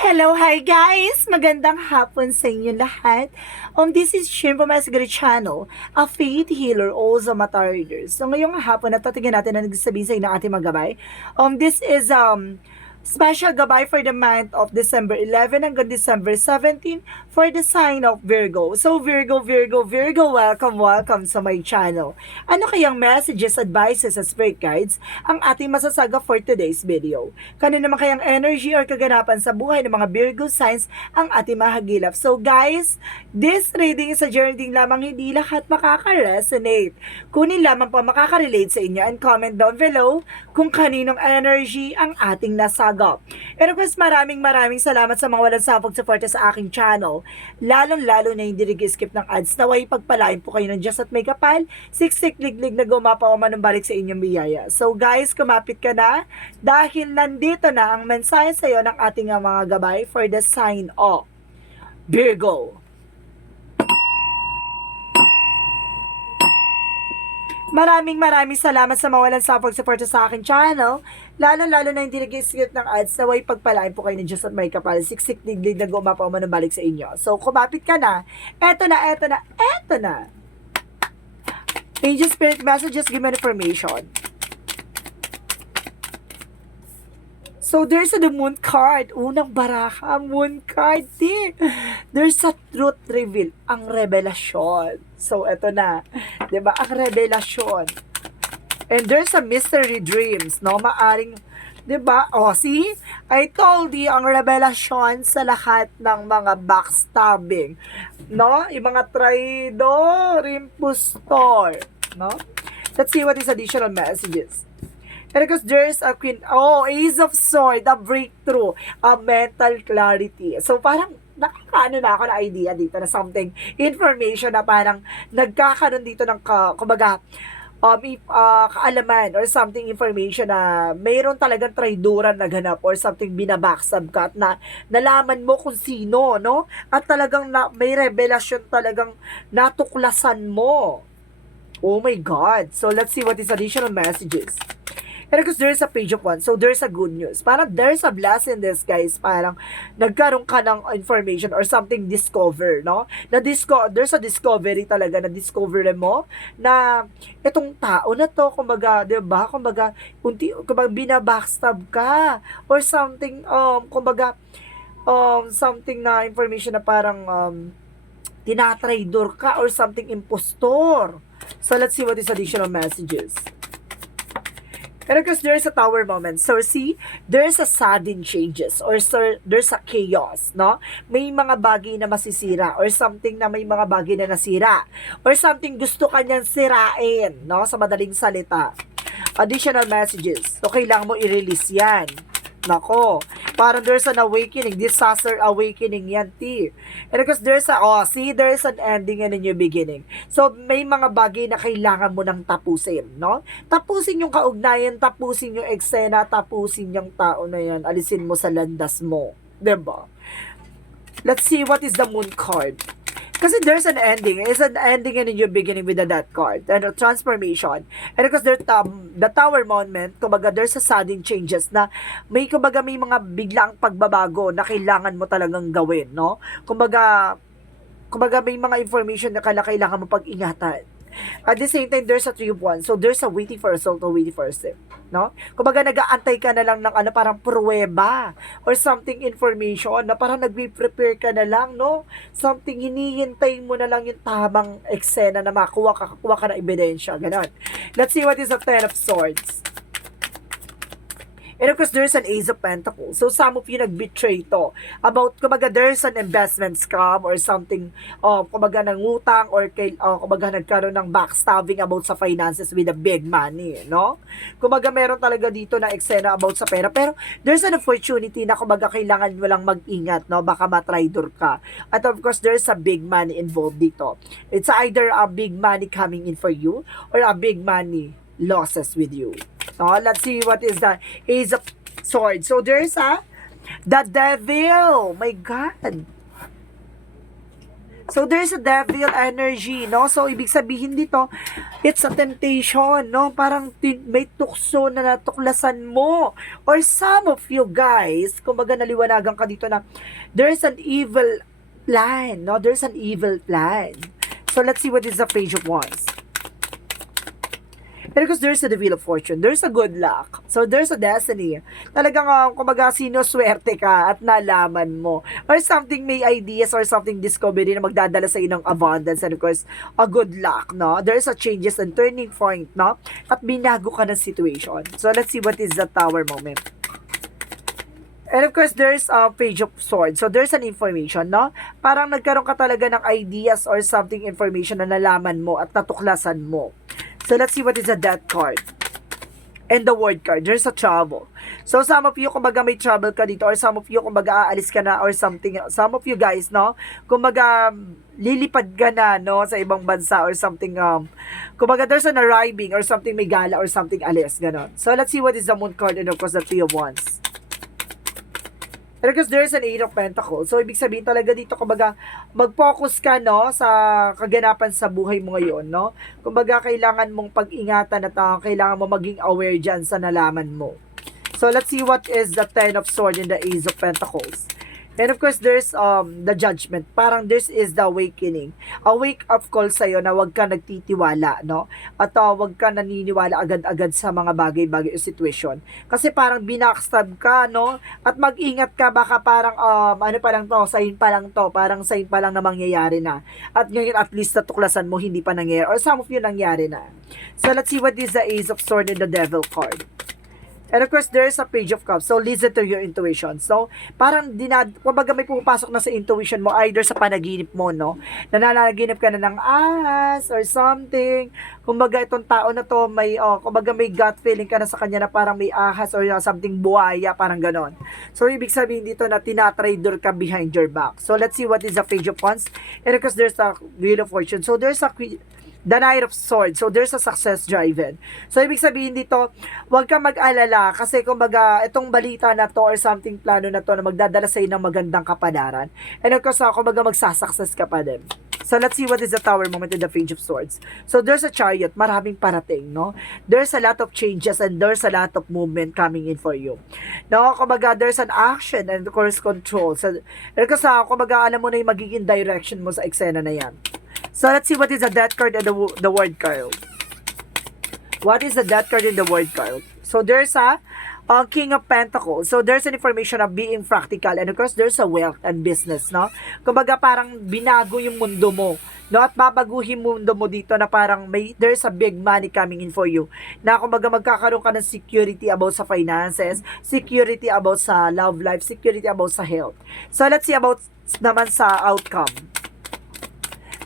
Hello, hi guys! Magandang hapon sa inyo lahat. This is Shin from Asgari Channel, a faith healer, also mata reader. So ngayong hapon, natatigyan natin na nagsasabihin sa inyo ng ating mga gabay. This is special gabay for the month of December 11 hanggang December 17 for the sign of Virgo. So Virgo, welcome sa my channel. Ano kayang messages, advices, at spirit guides ang ating masasaga for today's video? Kano naman kayang energy or kaganapan sa buhay ng mga Virgo signs ang ating mahagilap? So guys, this reading is a journey lamang, hindi lahat makaka-resonate. Kunin lamang po makaka-relate sa inyo and comment down below kung kaninong energy ang ating nasagap. And of course, maraming salamat sa mga walang sapog suporta sa aking channel. Lalong-lalo na hindi nag-skip ng ads. Naway pagpalain po kayo ng Diyos at may kapal, siksik liglig na gumapa o manumbalik sa inyong biyaya. So guys, kumapit ka na dahil nandito na ang mensahe sa iyo ng ating mga gabay for the sign of Virgo. Maraming salamat sa mga walang sapag suporta sa aking channel. Lalo na hindi nag-skip ng ads, naway pagpalain po kayo ng Diyos at may kapal, siksik digdig na gumapa o manumbalik sa inyo. So kumapit ka na. Eto na. Angel Spirit Messages, give me information. So, there's the moon card. Unang baraha, moon card. There's a truth reveal. Ang revelasyon. So, eto na. Diba? Ang revelasyon. And there's a mystery dreams. No? Maaring, diba? O, see? I told you, ang revelasyon sa lahat ng mga backstabbing. No? Yung mga traidor, impostor. No? Let's see what is additional messages. And because there's a queen, Ace of Swords, a breakthrough, a mental clarity. So parang nakakaano na ako na idea dito na something, information na parang nagkakaroon dito ng kaalaman or something information na mayroon talagang traidoran na ganap or something binabaksab ka at na nalaman mo kung sino, no? At talagang may revelasyon talagang natuklasan mo. Oh my God. So let's see what is additional messages. And because there's a page of one, so there's a good news. Parang there's a blessing in this, guys. Parang nagkaroon ka ng information or something discover, no? There's a discovery talaga na discover mo na itong tao na to, kumbaga, 'di ba? Kumbaga binabackstab ka or something something na information na parang tinatraidor ka or something impostor. So let's see what is additional messages. And because there's a tower moment. So see, there's a sudden changes or there's a chaos, no? May mga bagay na masisira or something na may mga bagay na nasira or something gusto kanyang sirain, no? Sa madaling salita. Additional messages. So kailangan mo i-release yan. Nako, parang there's an awakening, disaster awakening yan, And because there's there's an ending and a new beginning. So, may mga bagay na kailangan mo nang tapusin, no? Tapusin yung kaugnayan, tapusin yung eksena, tapusin yung tao na yan, alisin mo sa landas mo. Diba? Let's see what is the moon card. Kasi there's an ending. It's an ending and a new beginning with the death card. And a transformation. And because there's the tower moment, kumbaga there's a sudden changes na may mga biglang pagbabago na kailangan mo talagang gawin, no? Kumbaga may mga information na kailangan mo pag-ingatan. At the same time, there's a three of wands. So, there's a waiting for a soul to waiting for a step. No? Kumbaga, nag-aantay ka na lang ng parang pruweba or something information na parang nag-prepare ka na lang, no? Something, hinihintay mo na lang yung tamang eksena na makuha ka na ebidensya. Ganon. Let's see what is the Ten of Swords. And of course, there's an Ace of Pentacles. So, some of you nag-betray to. About, kumbaga, there's an investment scam or something, kumbaga, nangutang or kumbaga, nagkaroon ng backstabbing about sa finances with a big money, no? Kumbaga, meron talaga dito na eksena about sa pera. Pero, there's an opportunity na, kumbaga, kailangan mo lang mag-ingat, no? Baka matraidor ka. At of course, there's a big money involved dito. It's either a big money coming in for you or a big money losses with you. Let's see what is the Ace of Swords. So there's the Devil. My God. So, there's a devil energy, no? So, ibig sabihin dito, it's a temptation, no? Parang may tukso na natuklasan mo. Or some of you guys, kumbaga naliwanagan ka dito na there's an evil plan, no? There's an evil plan. So, let's see what is the Page of Wands. And because there's a Wheel of Fortune, there's a good luck. So, there's a destiny. Talagang, kumbaga, sinuswerte ka at nalaman mo. Or something may ideas or something discovery na magdadala sa inong abundance. And of course, a good luck, no? There's a changes and turning point, no? At binago ka ng situation. So, let's see what is the Tower moment. And of course, there's a Page of Swords. So, there's an information, no? Parang nagkaroon ka talaga ng ideas or something information na nalaman mo at natuklasan mo. So, let's see what is the Death card. And the Word card. There's a travel. So, some of you, kumbaga may travel ka dito, or some of you, kumbaga aalis ka na, or something. Some of you guys, no? Kumbaga, lilipad ka na, no? Sa ibang bansa, or something, kumbaga, there's an arriving, or something may gala, or something alis, ganon. So, let's see what is the Moon card, and of course, the Three of Wands. And because there's an Eight of Pentacles. So, ibig sabihin talaga dito, kumbaga, mag-focus ka, no, sa kaganapan sa buhay mo ngayon, no? Kumbaga, kailangan mong pag-ingatan at kailangan mo maging aware dyan sa nalaman mo. So, let's see what is the Ten of Swords and the Ace of Pentacles. And of course, there's the Judgment. Parang this is the awakening. A wake-up call sa'yo na wag ka nagtitiwala, no? At wag ka naniniwala agad-agad sa mga bagay-bagay o sitwasyon. Kasi parang binackstab ka, no? At mag-ingat ka, baka parang, ano pa lang to, sign pa lang to, parang sign pa lang na mangyayari na. At ngayon, at least natuklasan mo, hindi pa nangyayari. Or some of you nangyari na. So, let's see what is the Ace of Swords and the Devil card. And of course, there's a Page of Cups. So, listen to your intuition. So, parang kumbaga may pumapasok na sa intuition mo, either sa panaginip mo, no? Nananaginip ka na ng ahas or something. Kumbaga, itong tao na to, kumbaga may gut feeling ka na sa kanya na parang may ahas or something buhaya, parang ganon. So, ibig sabihin dito na tinatrader ka behind your back. So, let's see what is the Page of Wands. And of course, there's a Wheel of Fortune. So, there's the Knight of Swords. So, there's a success driven. So, ibig sabihin dito, huwag kang mag-alala kasi kumbaga, itong balita na to or something plano na to na magdadala sa ng magandang kapalaran. And of course, kumbaga, magsasuccess ka pa din. So, let's see what is the Tower moment in the Page of Swords. So, there's a Chariot. Maraming parating, no? There's a lot of changes and there's a lot of movement coming in for you. No? Kumbaga, there's an action and of course, control. So, kasi, kumbaga, alam mo na yung magiging direction mo sa eksena na yan. So, let's see what is the Death card and the Word card. What is the Death card and the Word card? So, there's a King of Pentacles. So, there's an information of being practical. And of course, there's a wealth and business, no? Kumbaga, parang binago yung mundo mo. No? At babaguhin mundo mo dito na parang there's a big money coming in for you. Na kumbaga, magkakaroon ka ng security about sa finances, security about sa love life, security about sa health. So, let's see about naman sa outcome.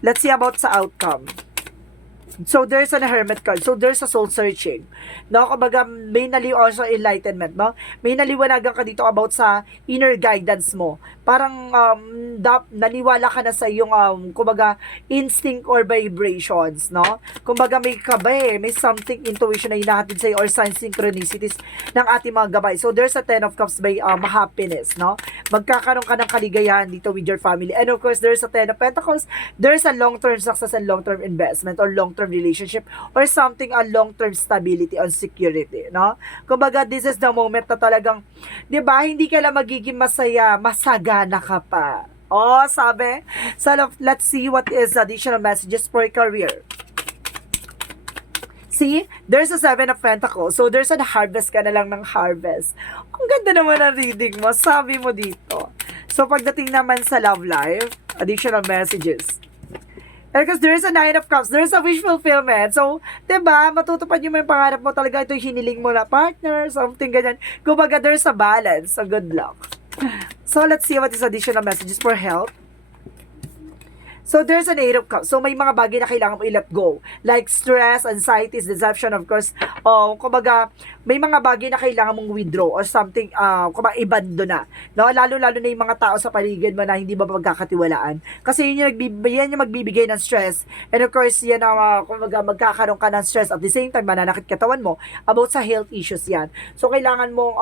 Let's see about sa outcome. So, there's a Hermit card. So, there's a soul searching. No? Kumbaga, may also enlightenment, no? May naliwanagan ka dito about sa inner guidance mo. Parang, naniwala ka na sa iyong, kumbaga, instinct or vibrations, no? Kumbaga, may kabay, may something intuition na hinahatid sa'yo or sign synchronicities ng ating mga gabay. So, there's a Ten of Cups by happiness, no? Magkakaroon ka ng kaligayahan dito with your family. And of course, there's a Ten of Pentacles. There's a long-term success and long-term investment or long-term relationship or something a long-term stability or security, no? Kumbaga, this is the moment na talagang, di ba, hindi ka lang magiging masaya, masagana ka pa. Oh, sabi? So, let's see what is additional messages for career. See, there's a Seven of Pentacles. So, there's a harvest ka na lang ng harvest. Ang ganda naman ang reading mo. Sabi mo dito. So, pagdating naman sa love life, additional messages. Because there's a Nine of Cups, there's a wish fulfillment. So, diba, matutupad yung mga pangarap mo talaga, ito yung hiniling mo na partner, something ganyan. Kumbaga, there's a balance. So, good luck. So, let's see what is additional messages for health. So, there's an Eight of Cups. So, may mga bagay na kailangan mo i-let go. Like stress, anxieties, deception, of course. Kumbaga, may mga bagay na kailangan mong withdraw or something, kumbaga, ibando na. No? Lalo-lalo na yung mga tao sa paligid mo na hindi ba magkakatiwalaan. Kasi yan yung magbibigay ng stress. And of course, yan ang, kumbaga, magkakaroon ka ng stress. At the same time, mananakit katawan mo about sa health issues yan. So, kailangan mong,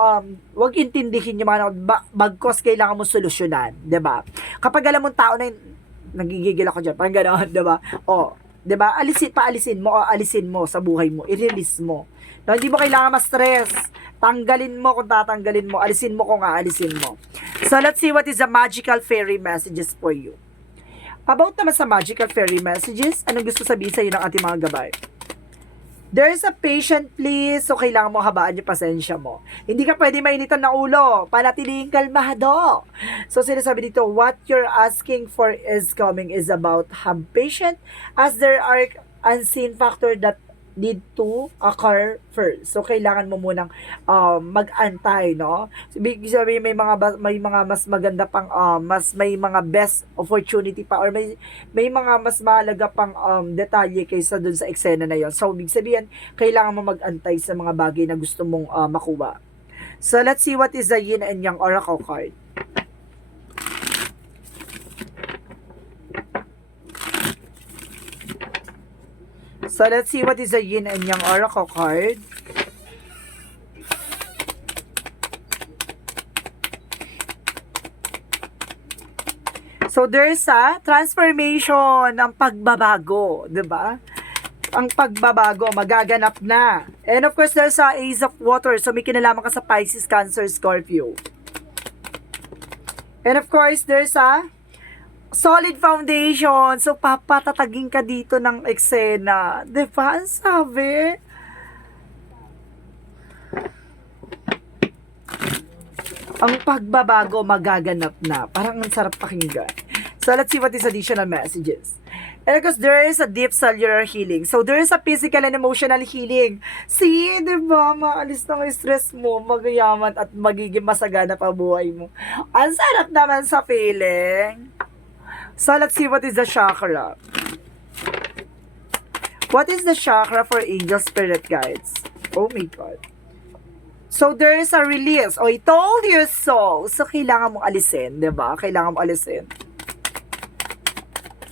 wag intindihin yung mga bagkos kailangan mo solusyonan. Diba? Kapag alam mong tao na nagigigil ako dyan. Parang gano'n, diba? O, diba? Paalisin mo sa buhay mo. I-release mo. No, hindi mo kailangan ma-stress. Tanggalin mo kung tatanggalin mo. Alisin mo kung aalisin mo. So, let's see what is the magical fairy messages for you. About naman sa magical fairy messages, anong gusto sabihin sa iyo ng ating mga gabay? There is a patient please, so kailangan mo habaan yung pasensya mo. Hindi ka pwede mainitan na ulo, panatiling kalmado. So sinasabi dito, what you're asking for is coming is about have patient as there are unseen factor that need to occur first. So kailangan mo munang mag-antay, no? So, ibig sabihin may mga mas maganda pang may mga best opportunity pa or may mga mas mahalaga pang detalye kaysa dun sa eksena na yon. So ibig sabihin kailangan mo mag-antay sa mga bagay na gusto mong makuha. So let's see what is the yin and yang oracle card. So, let's see what is the yin and yang oracle card. So, there's a transformation ng pagbabago, diba? Ang pagbabago, magaganap na. And of course, there's a Ace of Water. So, may kinalaman ka sa Pisces, Cancer, Scorpio. And of course, there's a solid foundation. So, papatatagin ka dito ng eksena. Diba? Ang sabi. Ang pagbabago magaganap na. Parang ang sarap pakinggan. So, let's see what is additional messages. And because there is a deep cellular healing. So, there is a physical and emotional healing. See, diba? Maalis na ang stress mo, magayaman at magiging masagana pa buhay mo. Ang sarap naman sa feeling. So, let's see what is the chakra. What is the chakra for angel spirit guides? Oh my God. So, there is a release. Oh, I told you so. So, kailangan mong alisin, diba? Kailangan mong alisin.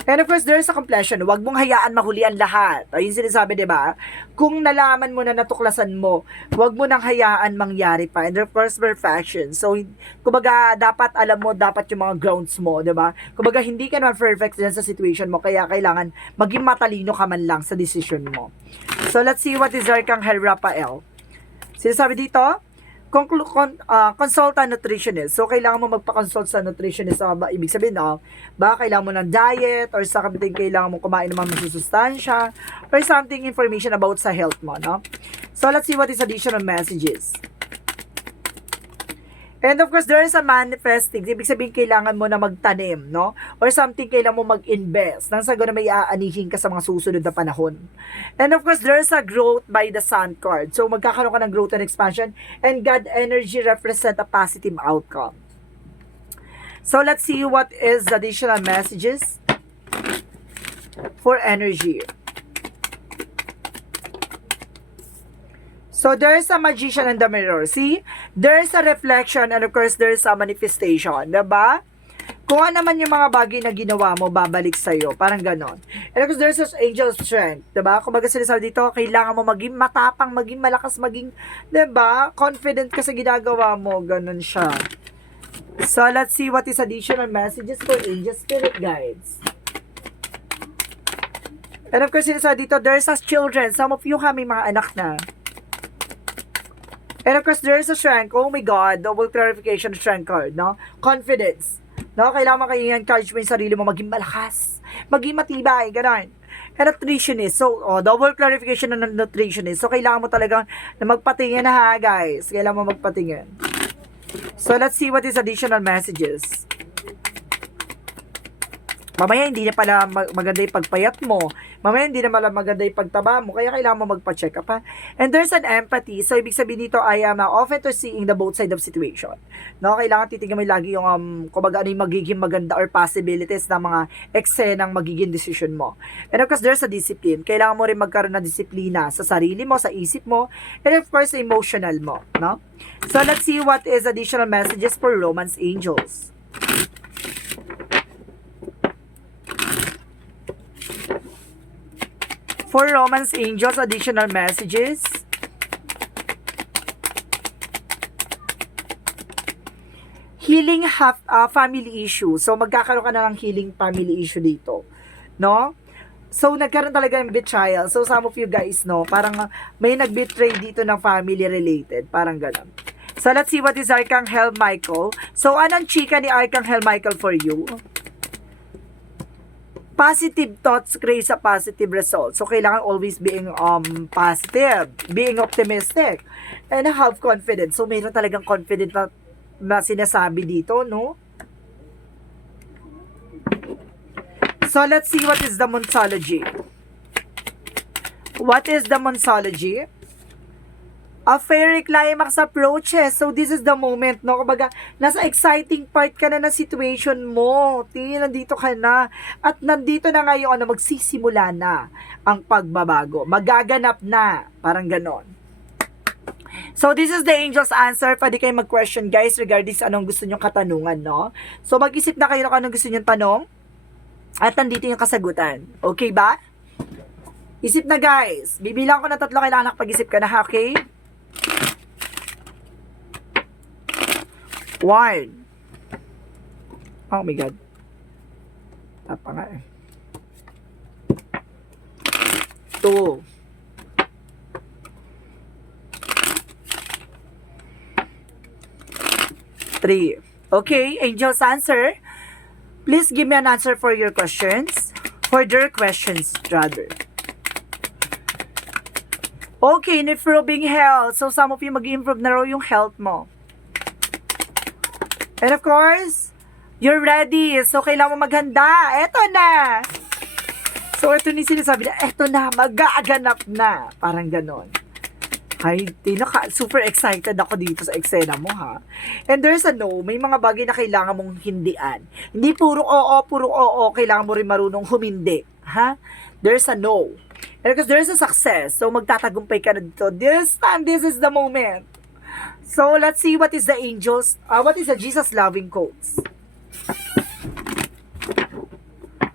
And of course, there is a completion. Huwag mong hayaan mahuli ang lahat. O, yung sinasabi, diba? Kung nalaman mo na natuklasan mo, huwag mo nang hayaan mangyari pa. And of course, perfection. So, kumbaga, dapat alam mo, dapat yung mga grounds mo, diba? Kumbaga, hindi ka naman perfect din sa situation mo, kaya kailangan maging matalino ka man lang sa decision mo. So, let's see what is Arcangel Raphael. Sinasabi dito, consultant nutritionist. So, kailangan mo magpa-consult sa nutritionist. Ibig sabihin, baka kailangan mo ng diet or something, kailangan mo kumain ng mga masusustansya or something information about sa health mo, no? So, let's see what is additional messages. And of course, there is a manifesting. Ibig sabihin, kailangan mo na magtanim, no? Or something, kailangan mo mag-invest. Nang sa gano'n may aanihin ka sa mga susunod na panahon. And of course, there is a growth by the sun card. So, magkakaroon ka ng growth and expansion. And God energy represent a positive outcome. So, let's see what is the additional messages for energy. So, there is a magician in the mirror. See? There is a reflection and of course, there is a manifestation. Diba? Kung ano naman yung mga bagay na ginawa mo, babalik sa'yo. Parang ganon. And of course, there is an angel strength. Diba? Kung baga sinasabi dito, kailangan mo maging matapang, maging malakas, maging, diba? Confident ka sa ginagawa mo. Ganon siya. So, let's see what is additional messages for angel spirit guides. And of course, sinasabi dito, there is a children. Some of you may mga anak na. And of course, there is a strength. Oh my God, double clarification strength card, no? Confidence. No? Kailangan kayo i-encourage mo yung sarili mo maging malakas, maging matibay, gano'n. And nutritionist. So, double clarification ng nutritionist. So, kailangan mo talagang na magpatingin na guys. Kailangan mo magpatingin. So, let's see what is additional messages. Mamaya hindi na pala maganda yung pagpayat mo. Mamaya hindi na pala maganda yung pagtaba mo. Kaya kailangan mo magpa-check up, ha? And there's an empathy. So, ibig sabihin dito, I am open to seeing the both side of situation. No? Kailangan titignan mo lagi yung, kumbaga, ano yung magiging maganda or possibilities ng mga eksenang magiging decision mo. And of course, there's a discipline. Kailangan mo rin magkaroon ng disiplina sa sarili mo, sa isip mo, and of course, emotional mo. No? So, let's see what is additional messages for Romance Angels. For Romance Angels, additional messages. healing family issue. So, magkakaroon ka na ng healing family issue dito. No? So, nagkaroon talaga ng betrayal. So, some of you guys, no, parang may nag-betray dito ng family related. Parang ganun. So, let's see what is Archangel Michael. So, anong chika ni Archangel Michael for you? Positive thoughts create a positive result. So, kailangan always being positive, being optimistic, and have confidence. So, mayroon talagang confident na sinasabi dito, no? So, let's see what is the Monsology. What is the Monsology? A fairy climax approaches. So, this is the moment, no? Kumbaga, nasa exciting part ka na ng situation mo. Nandito ka na. At nandito na ngayon na magsisimula na ang pagbabago. Magaganap na. Parang ganon. So, this is the angel's answer. Pwede kayo mag-question, guys, regarding sa anong gusto nyong katanungan, no? So, mag-isip na kayo kung anong gusto nyong tanong. At nandito yung kasagutan. Okay ba? Isip na, guys. Bibilang ko na 3, kailangan nakapag-isip ka na, okay? 1. Oh my God. Tapa nga eh. 2. 3. Okay, angel's answer. Please give me an answer for your questions. For their questions, rather. Okay, improving health. So, some of you mag-improve na raw yung health mo. And of course, you're ready. So, kailangan mo maghanda. Eto na. So, ito ni sinasabi na, eto na, mag-aaganap na. Parang ganon. Ay, super excited ako dito sa eksena mo, ha? And there's a no. May mga bagay na kailangan mong hindian. Hindi puro oo. Kailangan mo rin marunong humindi. Ha? There's a no. And because there's a success. So, magtatagumpay ka na dito. This time, this is the moment. So, let's see what is the angels, what is the Jesus loving quotes.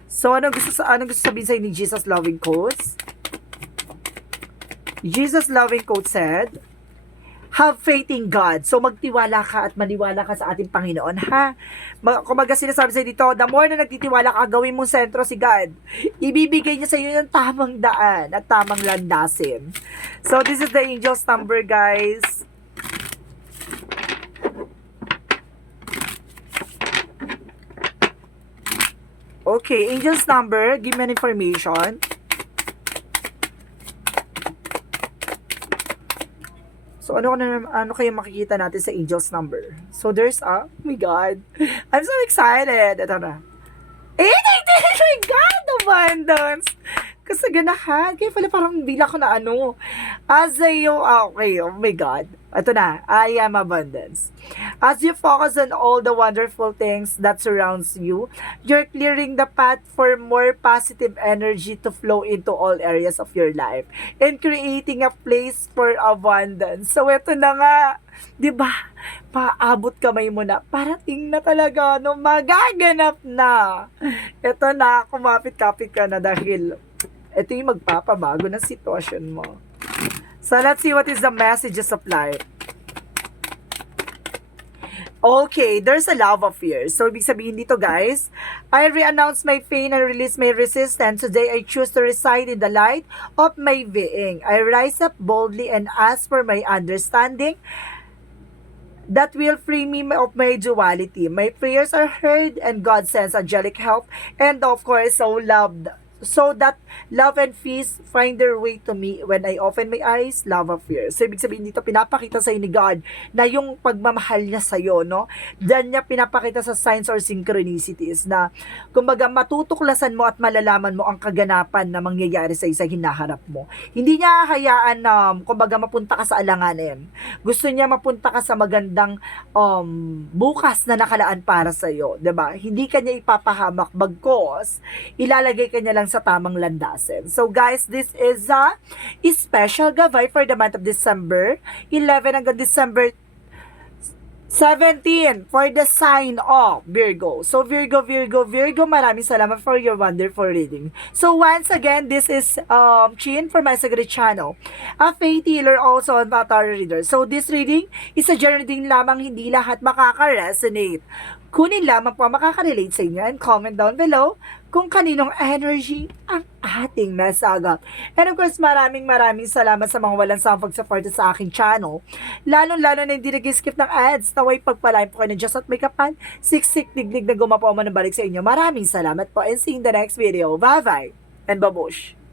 So, anong gusto sabihin sa'yo ni Jesus loving quotes? Jesus loving quote said, have faith in God. So, magtiwala ka at maniwala ka sa ating Panginoon, ha? Kumaga sinasabi sa'yo dito, the more na nagtitiwala ka, gawin mong sentro si God. Ibibigay niya sa iyo ng tamang daan at tamang landasin. So, this is the angel's number, guys. Okay, angel's number, give me an information. So, ano kayo makikita natin sa angel's number? So, there's oh my God. I'm so excited. Ito na. Oh my God, abundance. Kasaganahan. Kaya pala parang bila ko na ano. As you, okay, oh my God. Ito na, I am abundance. As you focus on all the wonderful things that surrounds you, you're clearing the path for more positive energy to flow into all areas of your life and creating a place for abundance. So, ito na nga. Diba? Paabot kamay mo na. Parating na talaga, no? Magaganap na. Ito na, kumapit-kapit ka na dahil ito yung magpapabago ng sitwasyon mo. So, let's see what is the messages of life. Okay, there's a love affair. So, ibig sabihin dito, guys, I re-announce my pain and release my resistance. Today, I choose to reside in the light of my being. I rise up boldly and ask for my understanding that will free me of my duality. My prayers are heard and God sends angelic help. And of course, so that love and peace find their way to me when I open my eyes, love appears. So, ibig sabihin dito, pinapakita sa'yo ni God na yung pagmamahal niya sa'yo, no? Diyan niya pinapakita sa signs or synchronicities na, kumbaga, matutuklasan mo at malalaman mo ang kaganapan na mangyayari sa hinaharap mo. Hindi niya hayaan na, kumbaga, mapunta ka sa alanganin. Gusto niya mapunta ka sa magandang bukas na nakalaan para sa'yo, diba? Hindi ka niya ipapahamak, bagkos ilalagay ka niya lang sa tamang landasin. So guys, this is a special gabay for the month of December 11 hanggang December 17 for the sign of Virgo. So Virgo, maraming salamat for your wonderful reading. So once again, this is Chin for my Sagari channel, a faith healer also on tarot reader. So this reading is a general reading lamang, hindi lahat makaka-resonate. Kunin lamang po ang makaka-relate sa inyo and comment down below kung kaninong energy ang ating nasagap. And of course, maraming salamat sa mga walang sawang pag-support sa aking channel. Lalo na hindi nag-skip ng ads. Naway pagpalain po kayo ng Diyos at may kapan. Siksik, diglig na gumapo man balik sa inyo. Maraming salamat po and see you in the next video. Bye-bye and babush!